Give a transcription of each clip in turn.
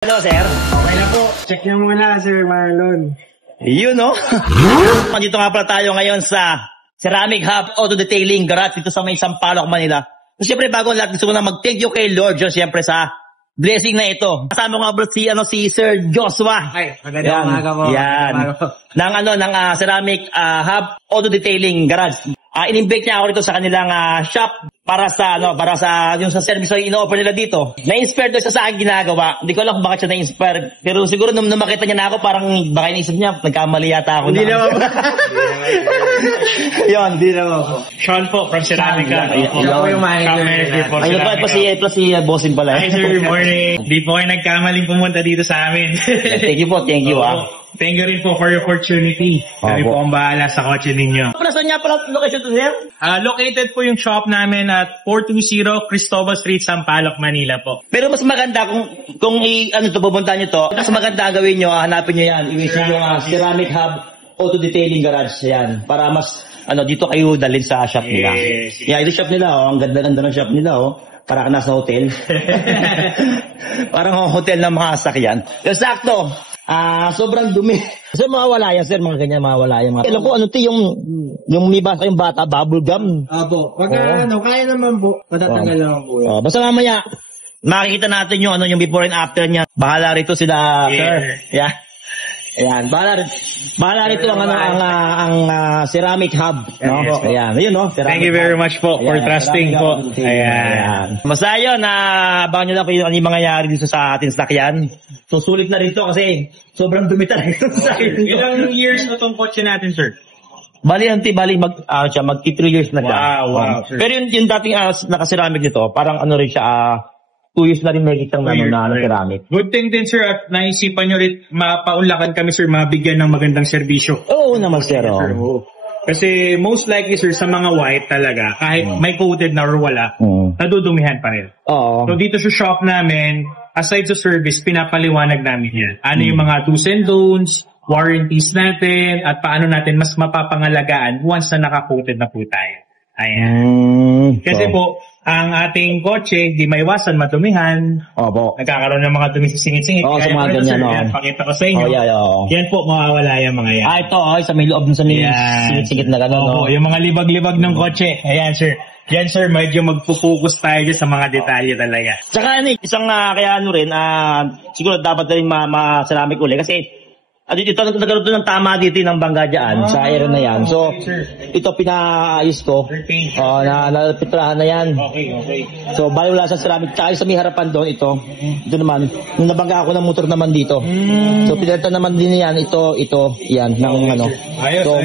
Hello, sir. Okay na po. Check niyo muna, Sir Marlon. Yun, no? Dito nga pala tayo ngayon sa Ceramic Hub Auto Detailing Garage dito sa may Sampaloc, Manila. So, siyempre, bago lahat, gusto ko na mag-thank you kay Lord Diyos, siyempre, sa blessing na ito. Kasama nga bro si Sir Joshua. Ay, magandang umaga po. Yan. Ng Ceramic Hub Auto Detailing Garage. In-invite niya ako dito sa kanilang shop para sa yung sa service na ino-offer nila dito. Na-inspire doon sa akin ginagawa. Hindi ko alam kung bakit siya na-inspire. Pero siguro nung makita niya na ako, parang baka inisip niya, nagkamali yata ako. Hindi naman po. Yun, hindi naman po. Sean po, from Ceramic Hub. Ako po yung manager po. Ay, plus si bossing pala. Hi sir, good morning. Di po kayo nagkamaling pumunta dito sa amin. Thank you po, thank you. Thank you rin po for your opportunity. Kami po ang bahala sa kotse ninyo. Saan niya pala location to, sir? Located po yung shop namin at 420 Cristobal Street, Sampaloc, Manila po. Pero mas maganda kung pupunta niyo to, mas maganda gawin niyo, hanapin niyo yan. I-wish niyo yung Ceramic Hub Auto Detailing Garage yan para mas dito kayo dalhin sa shop nila. Yes. Yeah, ito shop nila, ang ganda-ganda ng shop nila, para ka nasa hotel. Parang hotel ng mga sasakyan. Yung sakto, sobrang dumi. Sir, mawawala yan, sir, mga ganyan, mawawala yan. Alam ko, yung may basa yung bata, bubble gum. Apo, pagka kaya naman po, matatanggal naman po yun. Basta mamaya, makikita natin yung before and after niya. Bahala rito sila, sir. Yeah. Ayan, bahala rito ang Ceramic Hub, no? Yes, ayan, yun, no? Thank you very much po for trusting po. Ayan. Basta yun, abangan nyo lang kung ano yung mangyayari dito sa ating sakyan. So, sulit na rin to kasi sobrang dumi talaga sa akin. Ilang years na tong kotse natin, sir? Bali, magti 3 years na siya. Wow, sir. Pero yung dating naka-ceramic nito, parang rin siya, 2 years na rin nakikita ng ceramic. Good thing din, sir, at naisipan nyo rin, mapaunlakan kami, sir, mabigyan ng magandang serbisyo. Oo naman, sir. Kasi most likely, sir, sa mga white talaga, kahit may coated na or wala, nadudumihan pa rin. Oo. So dito sa shop namin, aside sa service, pinapaliwanag namin yan. Ano yung mga do's and don'ts, warranties natin, at paano natin mas mapapangalagaan once na naka-coated na po tayo. Ayan. Kasi po, ang ating kotse, di maiwasan madumihan. Opo. Nagkakaroon ng mga dumi sa singit-singit. Oo, sa mga ganyan, yan, pakita ko sa inyo. Yan po, mawawala yung mga yan. Ito, sa may loob sa may singit-singit na gano'n. Oo, yung mga libag-libag ng kotse. Ayan, sir. Yan, sir, medyo magpupukus tayo dyan sa mga detalye talaga. Tsaka, isang siguro dapat na rin ma-ceramic uli kasi dito nagkaroon ng tama dito ng bangga dyan sa area na yan. So, ito pinaayos ko. Napitrahan na yan. Okay. So, bali wala sa ceramic. Tsaka sa may harapan doon, ito naman, nung nabangga ako ng motor naman dito. So, pinalitan naman din yan, yan, ng So,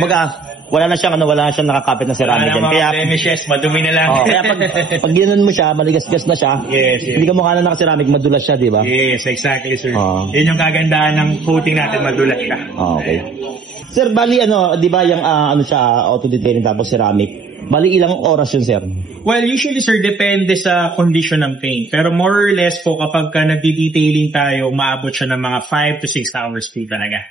wala na siyang nakakapit na ceramic dyan. Kaya blemishes, madumi na lang. Kaya pag ginanon mo siya, maligas-gas na siya. Yes. Hindi ka mukha na naka-ceramic, madulas siya, di ba? Yes, exactly, sir. Yun yung kagandahan ng coating natin, madulas siya. Okay. Sir, bali di ba yung auto detailing tapos ceramic? Bali ilang oras yun, sir? Well, usually, sir, depende sa condition ng paint. Pero more or less po, kapag nagdi-detailing tayo, maabot siya ng mga 5 to 6 hours po talaga.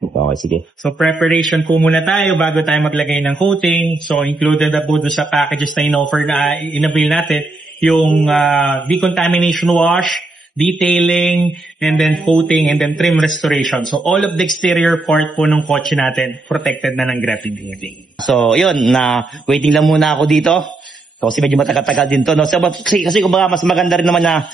Okay, sige. So, preparation po muna tayo bago tayo maglagay ng coating. So, included na po doon sa packages na in-offer na in-avail natin, yung decontamination wash, detailing, and then coating, and then trim restoration. So, all of the exterior part po ng kotse natin, protected na ng graphic painting. So, yun, waiting lang muna ako dito. Kasi medyo matagal-tagal din to. No? So, kasi kumbaga mas maganda rin naman na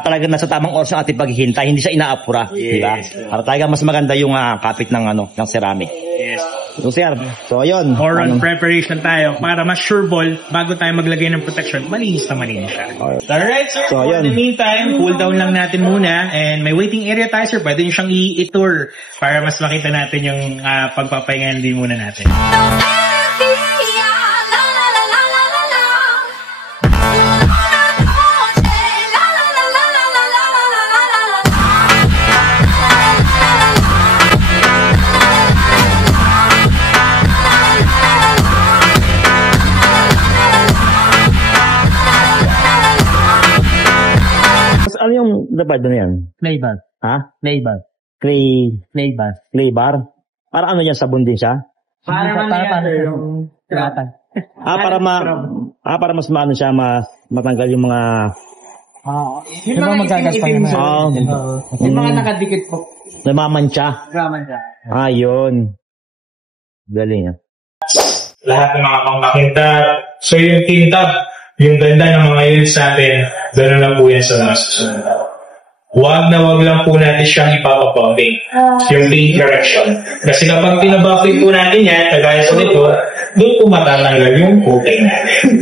talaga nasa tamang oras ng ating paghihintay. Hindi siya inaapura. Yes. Diba? Para talaga mas maganda yung kapit ng ceramic. Yes. So, sir. So, yun. More on preparation tayo para mas sure ball bago tayo maglagay ng protection, malinis na malinis siya. Alright, sir. So, for the meantime, cool down lang natin muna. And may waiting area tayo, sir. Pwede nyo siyang i-tour para mas makita natin yung pagpapahingan din muna natin. Ano yung lapad na yan? Clay bar. Ha? Clay bar. Clay Clay bar. bar? Para ano yan? Sabon din siya? Para yung tiratan. Para mas maano siya, matanggal yung mga Yung mga itim-itim sir. Yung mga nakadikit po. Namamantsa. Graman siya. Yun. Galing ah. Lahat ng mga pangkakintab. So yung kintab, yung ganda ng mga units natin, gano'n lang po yan sa mga susunod. Wag lang po natin siyang ipapapumping. Yung paint correction. Kasi kapag pinabuffing po natin yan, kagaya sa nito, doon po matatanggal yung coating natin.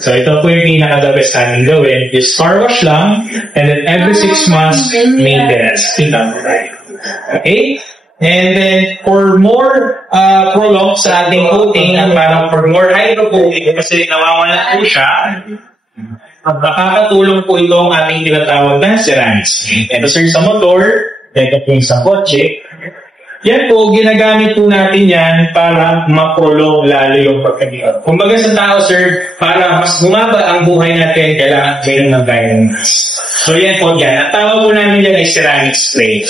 So ito po yung pinaka-the best natin gawin. Just car wash lang, and then every 6 months, maintenance. Tingnan po tayo. Okay? And then, for more prolong sa ating coating, at parang for more hydro-coating, kasi nawawala po siya, nakakatulong po ito ang ating tinatawag na ceramics. Ito sir sa motor, ito po yung sa kotse. Yan po, ginagamit po natin yan para ma-prolong lalo yung pagkagiot. Kumbaga sa tao sir, para mas bumaba ang buhay natin, kailangan mayroon ng guidance. So yan po yan. Ang tawag po namin yan ay ceramic spray.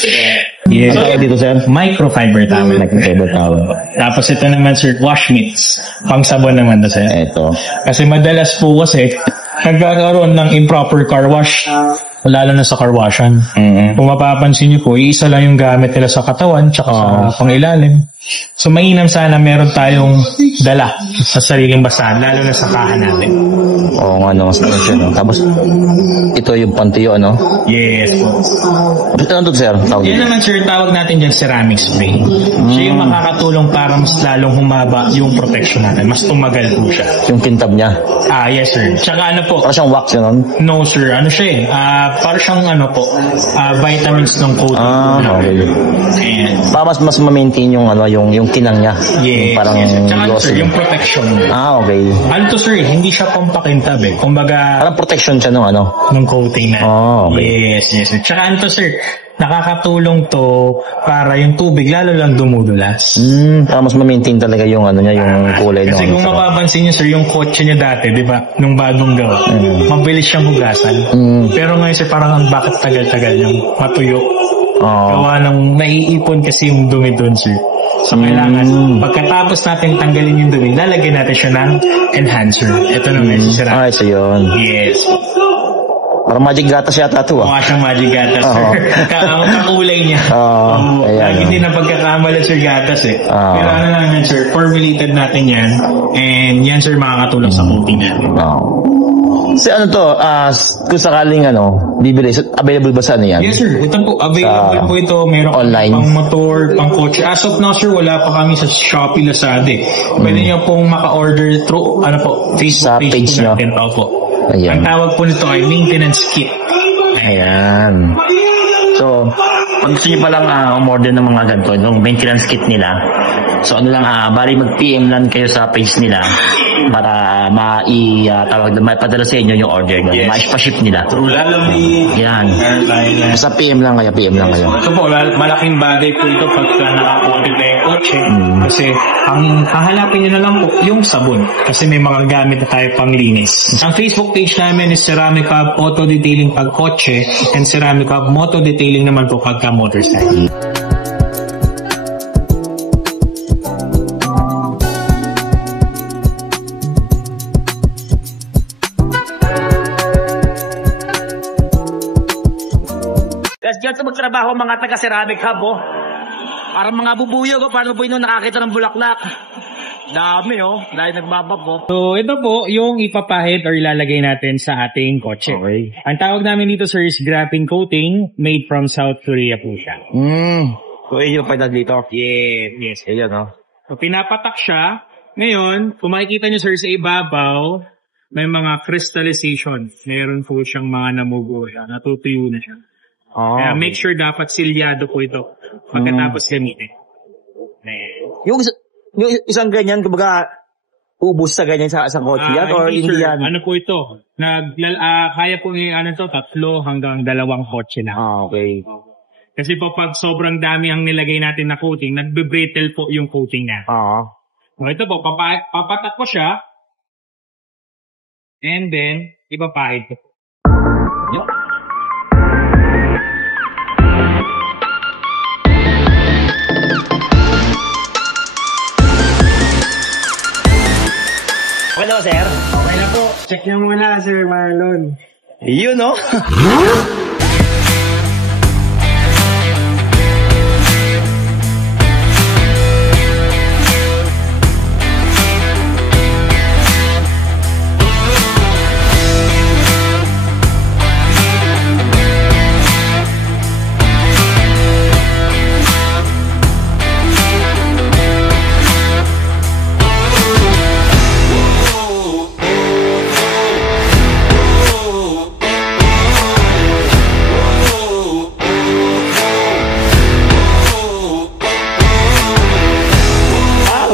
Yes. So, dito sir? Microfiber towel. Microfiber towel. Tapos ito naman sir, wash mitts. Pang sabon naman to sir. Ito. Kasi madalas po kasi, nagkakaroon ng improper car wash. Lalo na sa car washan. Kung mapapansin niyo po, iisa lang yung gamit nila sa katawan tsaka sa pangilalim. So mainam sana meron tayong dala sa sariling basahan, lalo na sa kahan natin. Oo nga, mas siya. Tapos, ito yung pantiyo, ano? Yes. Ito ano to, sir? Yan naman, sir, tawag natin dyan ceramic spray. Siya yung makakatulong para mas lalong humaba yung protection natin. Mas tumagal po siya. Yung kintab niya? Yes, sir. Tsaka ano po? Para siyang wax yun, no? No, sir. Ano siya eh? Para siyang ano po, vitamins ng coating. Okay. And, para mas ma-maintain yung ano, yung kinang niya. Yes. Yung parang Tsaka ano, sir, glossy. yung protection. Okay. Ano to, sir, hindi siya pampakintab eh. Kumbaga, Parang protection siya nung ano? nung coating na. Okay. Yes. Tsaka ano to, sir, nakakatulong to para yung tubig lalo lang dumudulas. Para mas ma-maintain talaga yung ano niya, yung kulay ng Kasi kung mapapansin niyo, sir, yung kotse niya dati, di ba, nung bagong gawa, mabilis siyang hugasan. Pero ngayon, sir, parang ang bakit tagal-tagal niyang matuyo. Gawa ng naiipon kasi yung dumi doon, sir. So, kailangan, pagkatapos natin tanggalin yung dumi, lalagyan natin siya ng enhancer. Ito naman, sir. So yun. Yes. Parang magic gatas yata ito, Mukha siyang magic gatas, sir. Kakulay niya. Ayan. Hindi na pagkakamalan, sir, gatas eh. Pero ano lang yan, sir, formulated natin yan. And yan, sir, makakatulong sa coating natin. Kasi ano to, kung sakaling bibili, available ba sa ano yan? Yes, sir. Ito po, available po ito. Meron online. Pang motor, pang kotse. As of now, sir, wala pa kami sa Shopee, Lazada. Pwede niyo pong maka-order through, Facebook sa page po natin. Po. Ayan. Ang tawag po nito ay maintenance kit. Ayan. So, pag gusto nyo palang umorder ng mga ganito, yung maintenance kit nila, so ano lang, bali mag-PM lang kayo sa page nila para maipadala sa inyo yung order nyo. Yes. Ma-ship nila. True Lalami. Yan. Sa PM lang kayo, PM lang kayo. Ito po, malaking bagay po ito pagka nakakontent na yung kotse. Kasi ang hahanapin nyo na lang po yung sabon. Kasi may mga gamit na tayo pang linis. Ang Facebook page namin is Ceramic Hub Auto Detailing pag kotse and Ceramic Hub Moto Detailing naman po pagka motorcycle. Diyan sa magtrabaho mga taga-ceramic hub, Parang mga bubuyog, paano po yun nakakita ng bulaklak? Dami, dahil nagbabab, So, ito po yung ipapahid or ilalagay natin sa ating kotse. Okay. Ang tawag namin dito, sir, is graphene coating made from South Korea po siya. So, yun yung final dito. Yes. Ayan, So, pinapatak siya. Ngayon, kung makikita nyo, sir, sa ibabaw, may mga crystallization. Meron po siyang mga namugo. Natutuyo na siya. Kaya make sure dapat silyado po ito pagkatapos gamitin. Yung isang ganyan, kumbaga, ubus sa ganyan sa kotse yan or hindi sir. yan? Ano po ito? Kaya po yung 3 hanggang 2 kotse na. Okay. Kasi po pag sobrang dami ang nilagay natin na coating, nagbe-brittle po yung coating na. So ito po, papatak ko siya. And then, ipapahid ko. Okay na, sir? Okay na po. Check nyo muna, Sir Marlon. Yun, no?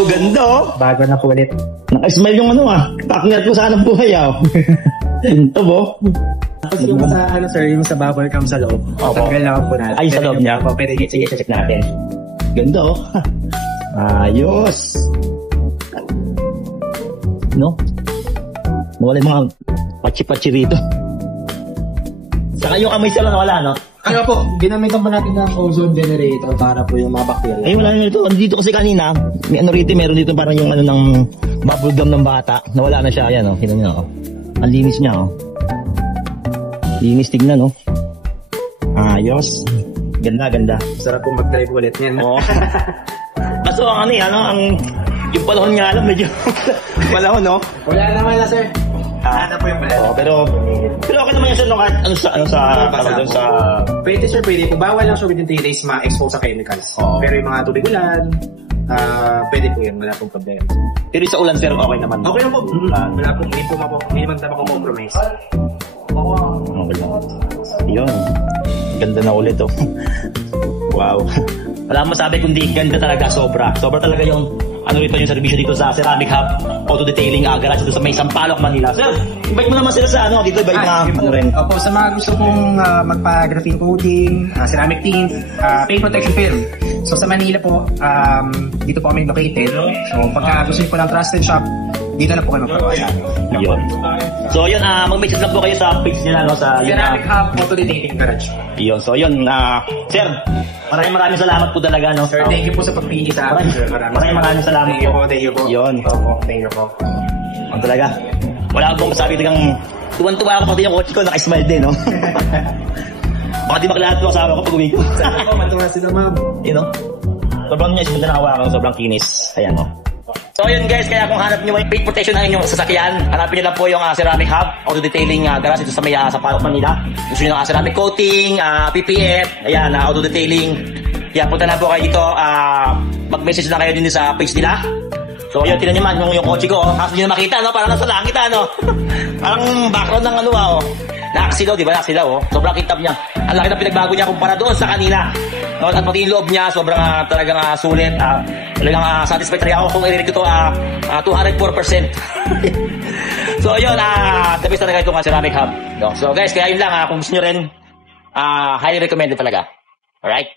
Ganda, oh. Bago na po ulit. Naka-smile yung ano, ah. Partner ko sa anong buhay, ah. Ito, bo. Tapos yung sa, ano sir, yung sa bubble gum sa loob. Opo. Tanggal lang po natin. Ay, sa loob niya? Opo, pwede sige, check natin. Ganda, oh. Ayos. No? Nawala yung mga patsi-patsi rito. Saka yung amoy sila nawala, no? Ano po, ginamitan po natin ng ozone generator para po yung mga bacteria. Ay, wala na ito. Dito kasi kanina, may ano rito, meron dito parang yung ano ng bubble gum ng bata. Nawala na siya. Ayan, oh. Kita niyo, oh. Ang linis niya, oh. Linis, tignan, oh. Ayos. Ganda, ganda. Sarap po mag-drive ulit yan. Oo. Kaso ang ano, yung panahon nga lang, medyo panahon, no? Wala naman na sir. Ano po yung wala? Oo, pero okay naman yan sir, no? Kahit ano sa Pwede sir, pwede po. Bawal lang sir within 3 days ma-expose sa chemicals. Oo. Pero yung mga tubig ulan, pwede po yun. Wala pong problema. pero sa ulan sir, okay naman. Okay lang po. Wala po. Hindi naman dapat kong compromise. Okay lang. Yun. Ganda na ulit, oh. Wow. Wala mo masabi kundi ganda talaga, sobra. Sobra talaga yung ano rito yung servisyo dito sa Ceramic Hub Auto Detailing Garage dito sa may Sampaloc, Manila. Sir, invite mo naman sila sa ano dito, invite mga ano rin. Opo, sa mga gusto pong magpa-graphene coating, ceramic tint, paint protection film. So sa Manila po, dito po kami located. So pagka gusto niyo po ng trusted shop, dito na po kami magpapasya. Yun. So yun, mag-message lang po kayo sa page nila, no? Sa Ceramic Hub Auto Detailing Garage. Yun. So yun, sir, maraming salamat po talaga, no? Sir, thank you po sa pagpili sa akin. Sir. Maraming salamat Thank you po, thank you po. Yun. Opo, thank you po. Ang talaga. Wala akong masabi talagang tuwan-tuwa ako pati yung kotse ko, naka-smile din, no? Baka di makilahat ko kasama ko pag uwi ko. Sabi ko, matuwa sila ma'am. You know? Sobrang niya, smooth na nakawakan, sobrang kinis. Ayan, no? So yun guys, kaya kung hanap nyo yung paint protection ng inyong sasakyan, hanapin nyo lang po yung Ceramic Hub Auto Detailing Garage dito sa may Sampaloc, Manila. Gusto nyo ng ceramic coating, PPF, ayan, auto detailing. Yan, punta na po kayo dito, mag-message na kayo din sa page nila. So yun, tinan nyo man yung kotse ko, halos nyo na makita, no? Parang nasa langit, ano? Parang background ng ano, oh. Nakasilaw, di ba? Nakasilaw, oh. Sobrang kintab niya. Ang laki na pinagbago niya kumpara doon sa kanina. No? At pati yung loob niya, sobrang talagang sulit. Talagang satisfactory ako kung i-rate ko to 204%. So yun, the best talaga itong Ceramic Hub. No? So guys, kaya yun lang, kung gusto nyo rin, highly recommended talaga. Alright?